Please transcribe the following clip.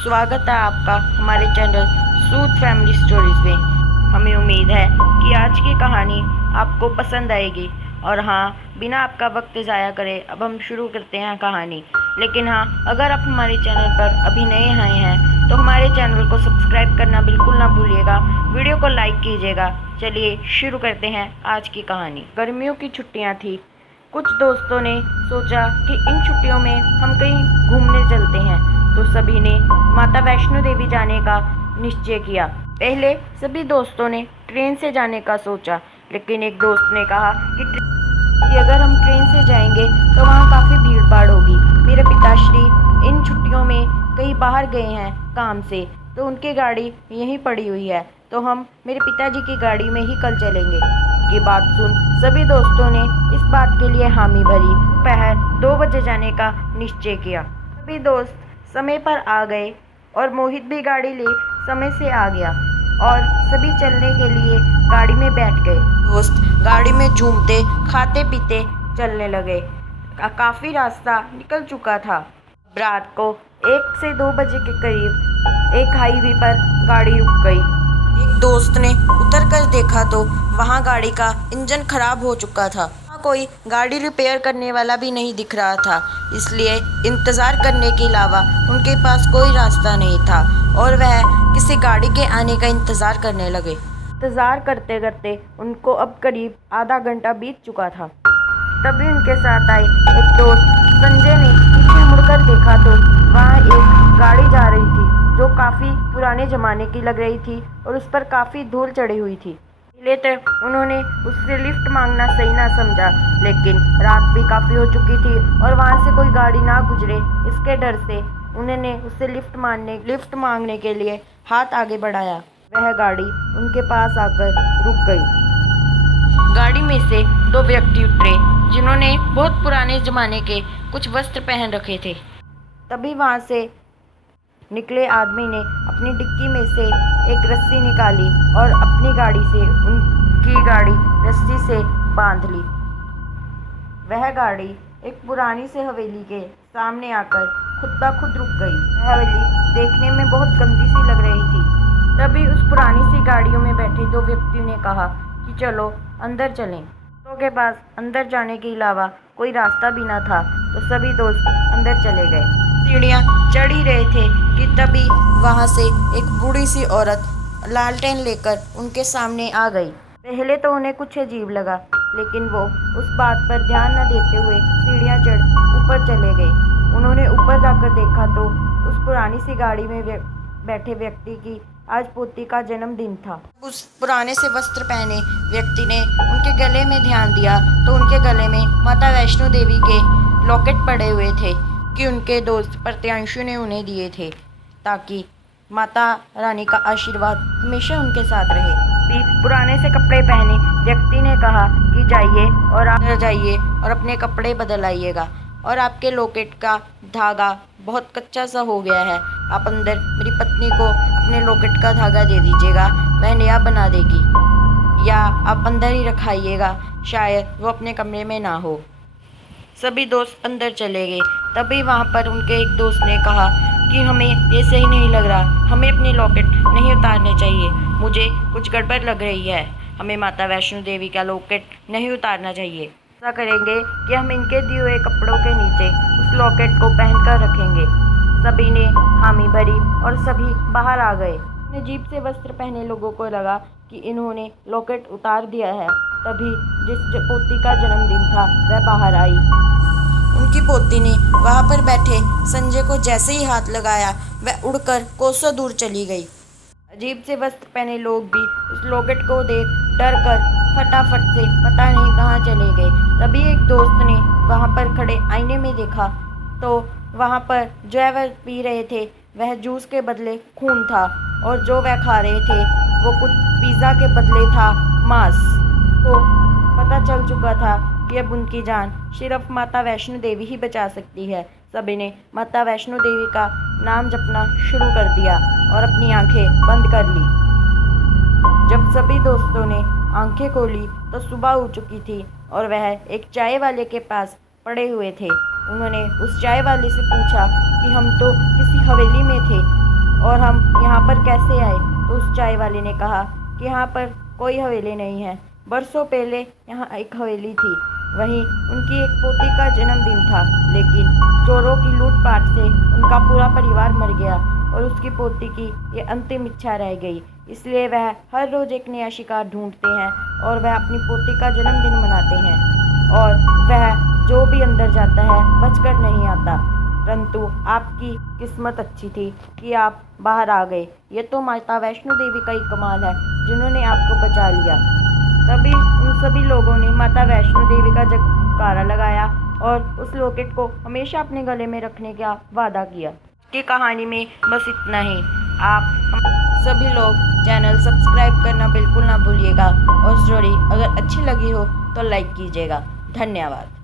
स्वागत है आपका हमारे चैनल सूद फैमिली स्टोरीज में। हमें उम्मीद है कि आज की कहानी आपको पसंद आएगी। और हाँ, बिना आपका वक्त ज़ाया करे अब हम शुरू करते हैं कहानी। लेकिन हाँ, अगर आप हमारे चैनल पर अभी नए आए हैं तो हमारे चैनल को सब्सक्राइब करना बिल्कुल ना भूलिएगा, वीडियो को लाइक कीजिएगा। चलिए शुरू करते हैं आज की कहानी। गर्मियों की छुट्टियाँ थी। कुछ दोस्तों ने सोचा कि इन छुट्टियों में हम कहीं घूमने चलते हैं, तो सभी ने माता वैष्णो देवी जाने का निश्चय किया। पहले सभी दोस्तों ने ट्रेन से जाने का सोचा, लेकिन एक दोस्त ने कहा कि अगर हम ट्रेन से जाएंगे तो वहाँ काफ़ी भीड़ भाड़ होगी। मेरे पिताश्री इन छुट्टियों में कहीं बाहर गए हैं काम से, तो उनकी गाड़ी यहीं पड़ी हुई है, तो हम मेरे पिताजी की गाड़ी में ही कल चलेंगे। ये बात सुन सभी दोस्तों ने इस बात के लिए हामी भरी। दोपहर 2 बजे जाने का निश्चय किया। सभी दोस्त समय पर आ गए और मोहित भी गाड़ी ले समय से आ गया और सभी चलने के लिए गाड़ी में बैठ गए। दोस्त गाड़ी में झूमते खाते पीते चलने लगे। काफ़ी रास्ता निकल चुका था। रात को 1 से 2 बजे के करीब एक हाईवे पर गाड़ी रुक गई। एक दोस्त ने उतर कर देखा तो वहाँ गाड़ी का इंजन खराब हो चुका था। वहाँ कोई गाड़ी रिपेयर करने वाला भी नहीं दिख रहा था, इसलिए इंतज़ार करने के अलावा उनके पास कोई रास्ता नहीं था और वह किसी गाड़ी के आने का इंतज़ार करने लगे। इंतज़ार करते करते उनको अब करीब आधा घंटा बीत चुका था। तभी उनके साथ आए एक दोस्त संजय ने पीछे मुड़कर देखा तो वहाँ एक गाड़ी जा रही थी जो काफ़ी पुराने ज़माने की लग रही थी और उस पर काफ़ी धूल चढ़ी हुई थी। पहले तो उन्होंने उससे लिफ्ट मांगना सही ना समझा, लेकिन रात भी काफ़ी हो चुकी थी और वहाँ से कोई गाड़ी ना गुजरे, इसके डर से उन्होंने उससे लिफ्ट मांगने के लिए हाथ आगे बढ़ाया। वह गाड़ी उनके पास आकर रुक गई। गाड़ी में से 2 व्यक्ति उतरे जिन्होंने बहुत पुराने ज़माने के कुछ वस्त्र पहन रखे थे। तभी वहाँ से निकले आदमी ने अपनी डिक्की में से एक रस्सी निकाली और अपनी गाड़ी से उनकी गाड़ी रस्सी से बांध ली। वह गाड़ी एक पुरानी से हवेली के सामने आकर खुद ब खुद रुक गई। वह हवेली देखने में बहुत गंदी सी लग रही थी। तभी उस पुरानी सी गाड़ियों में बैठे 2 व्यक्तियों ने कहा कि चलो अंदर चलें। तो के पास अंदर जाने के अलावा कोई रास्ता भी ना था, तो सभी दोस्त अंदर चले गए। सीढ़ियाँ चढ़ ही रहे थे कि तभी वहाँ से एक बूढ़ी सी औरत लालटेन लेकर उनके सामने आ गई। पहले तो उन्हें कुछ अजीब लगा, लेकिन वो उस बात पर ध्यान न देते हुए सीढ़ियाँ चढ़ ऊपर चले गए। उन्होंने ऊपर जाकर देखा तो उस पुरानी सी गाड़ी में बैठे व्यक्ति की आज पोती का जन्मदिन था। उस पुराने से वस्त्र पहने व्यक्ति ने उनके गले में ध्यान दिया तो उनके गले में माता वैष्णो देवी के लॉकेट पड़े हुए थे कि उनके दोस्त प्रत्यांशु ने उन्हें दिए थे, ताकि माता रानी का आशीर्वाद हमेशा उनके साथ रहे। पुराने से कपड़े पहने व्यक्ति ने कहा कि जाइए और आप जाइए और अपने कपड़े बदल आइएगा, और आपके लॉकेट का धागा बहुत कच्चा सा हो गया है। आप अंदर मेरी पत्नी को अपने लॉकेट का धागा दे दीजिएगा, वह नया बना देगी, या आप अंदर ही रखाइएगा, शायद वो अपने कमरे में ना हो। सभी दोस्त अंदर चले गए। तभी वहाँ पर उनके एक दोस्त ने कहा कि हमें ये सही नहीं लग रहा, हमें अपने लॉकेट नहीं उतारने चाहिए, मुझे कुछ गड़बड़ लग रही है, हमें माता वैष्णो देवी का लॉकेट नहीं उतारना चाहिए। ऐसा करेंगे कि हम इनके दिए हुए कपड़ों के नीचे उस लॉकेट को पहन कर रखेंगे। सभी ने हामी भरी और सभी बाहर आ गए। अजीब से वस्त्र पहने लोगों को लगा कि इन्होंने लॉकेट उतार दिया है। तभी जिस पोती का जन्मदिन था वह बाहर आई। उनकी पोती ने वहाँ पर बैठे संजय को जैसे ही हाथ लगाया, वह उड़कर कोसों दूर चली गई। अजीब से वस्त्र पहने लोग भी उस लॉकेट को देख डर कर फटाफट से पता नहीं कहाँ चले गए। तभी एक दोस्त ने वहाँ पर खड़े आईने में देखा तो वहाँ पर जो वह पी रहे थे वह जूस के बदले खून था, और जो वह खा रहे थे वो कुछ पिज़्ज़ा के बदले था मांस। तो पता चल चुका था कि अब उनकी जान सिर्फ माता वैष्णो देवी ही बचा सकती है। सभी ने माता वैष्णो देवी का नाम जपना शुरू कर दिया और अपनी आंखें बंद कर ली। जब सभी दोस्तों ने आंखें खोली तो सुबह हो चुकी थी और वह एक चाय वाले के पास पड़े हुए थे। उन्होंने उस चाय वाले से पूछा कि हम तो किसी हवेली में थे, और हम यहाँ पर कैसे आए? तो उस चाय वाले ने कहा कि यहाँ पर कोई हवेली नहीं है। बरसों पहले यहाँ एक हवेली थी। वहीं उनकी एक पोती का जन्मदिन था, लेकिन चोरों की लूटपाट से उनका पूरा परिवार मर गया और उसकी पोती की ये अंतिम इच्छा रह गई। इसलिए वह हर रोज़ एक नया शिकार ढूंढते हैं और वह अपनी पोती का जन्मदिन मनाते हैं। और वह जो भी अंदर जाता है बचकर नहीं आता। परंतु आपकी किस्मत अच्छी थी कि आप बाहर आ गए। ये तो माता वैष्णो देवी का ही कमाल है, जिन्होंने आपको बचा लिया। तभी उन सभी लोगों ने माता वैष्णो देवी का जयकारा लगाया और उस लॉकेट को हमेशा अपने गले में रखने का वादा किया। की कहानी में बस इतना ही। आप सभी लोग चैनल सब्सक्राइब करना बिल्कुल ना भूलिएगा और स्टोरी अगर अच्छी लगी हो तो लाइक कीजिएगा। धन्यवाद।